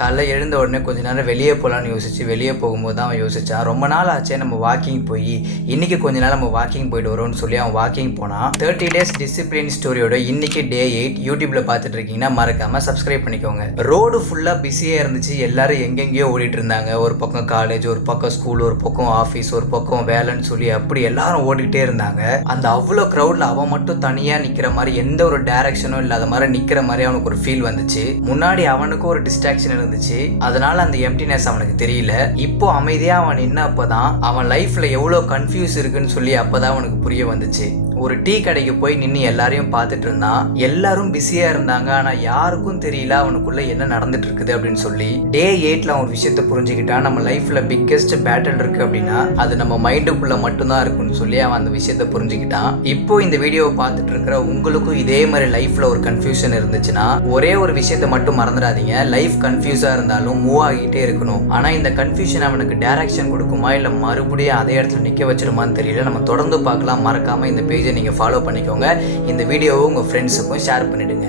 காலைல எழுந்த உடனே கொஞ்ச நேரம் வெளியே போகலான்னு யோசிச்சு வெளியே போகும்போது தான் அவன் யோசிச்சான், ரொம்ப நாள் ஆச்சே நம்ம வாக்கிங் போய், இன்னைக்கு கொஞ்ச நாள் நம்ம வாக்கிங் போயிட்டு வரோம்னு சொல்லி அவன் வாக்கிங் போனான். 30 days டிசிப்ளின் ஸ்டோரியோட இன்னைக்கு டே 8 யூடியூப்ல பார்த்துட்டு இருக்கீங்கன்னா மறக்காம சப்ஸ்கிரைப் பண்ணிக்கோங்க. ரோடு ஃபுல்லா பிஸியா இருந்துச்சு. எல்லாரும் எங்கெங்கேயோ ஓடிட்டு இருந்தாங்க. ஒரு பக்கம் காலேஜ், ஒரு பக்கம் ஸ்கூல், ஒரு பக்கம் ஆஃபீஸ், ஒரு பக்கம் வேலைன்னு சொல்லி அப்படி எல்லாரும் ஓடிக்கிட்டே இருந்தாங்க. அந்த அவ்வளோ க்ரௌட்ல அவன் மட்டும் தனியா நிக்கிற மாதிரி, எந்த ஒரு டைரக்ஷனும் இல்லாத மாதிரி நிக்கிற மாதிரி அவனுக்கு ஒரு ஃபீல் வந்துச்சு. முன்னாடி அவனுக்கு ஒரு டிஸ்ட்ராக்ஷன் இருந்துச்சு, அதனால அந்த எம்டினஸ் அவனுக்கு தெரியல. இப்போ அமைதியா அவன் நின்ன அப்பதான் அவன் லைஃப்ல எவ்வளவு கன்ஃபியூஸ் இருக்குன்னு சொல்லி அப்பதான் அவனுக்கு புரிய வந்துச்சு. ஒரு டீ கடைக்கு போய் நின்று எல்லாரையும் பார்த்துட்டு இருந்தான். எல்லாரும் பிஸியா இருந்தாங்க, ஆனா யாருக்கும் தெரியல அவனுக்குள்ள என்ன நடந்துட்டு இருக்குது அப்படின்னு சொல்லி. டே 8ல அவன் ஒரு விஷயத்த புரிஞ்சுக்கிட்டான். நம்ம லைஃப்ல பிக்கெஸ்ட் பேட்டில் இருக்கு அப்படின்னா அது நம்ம மைண்டுக்குள்ள மட்டும்தான் இருக்குன்னு சொல்லி அவன் அந்த விஷயத்த புரிஞ்சுக்கிட்டான். இப்போ இந்த வீடியோவை பார்த்துட்டு இருக்கிற உங்களுக்கும் இதே மாதிரி லைஃப்ல ஒரு கன்ஃபியூஷன் இருந்துச்சுன்னா ஒரே ஒரு விஷயத்த மட்டும் மறந்துடாதீங்க. லைஃப் கன்ஃபியூஸா இருந்தாலும் மூவ் ஆகிட்டே இருக்கணும். ஆனா இந்த கன்ஃபியூஷன் அவனுக்கு டைரக்ஷன் கொடுக்குமா இல்ல மறுபடியும் அதே இடத்துல நிக்க வச்சிடுமான்னு தெரியல. நம்ம தொடர்ந்து பார்க்கலாம். மறக்காம இந்த பேஜை நீங்க ஃபாலோ பண்ணிக்கோங்க. இந்த வீடியோவை உங்க ஃப்ரெண்ட்ஸுக்கும் ஷேர் பண்ணிடுங்க.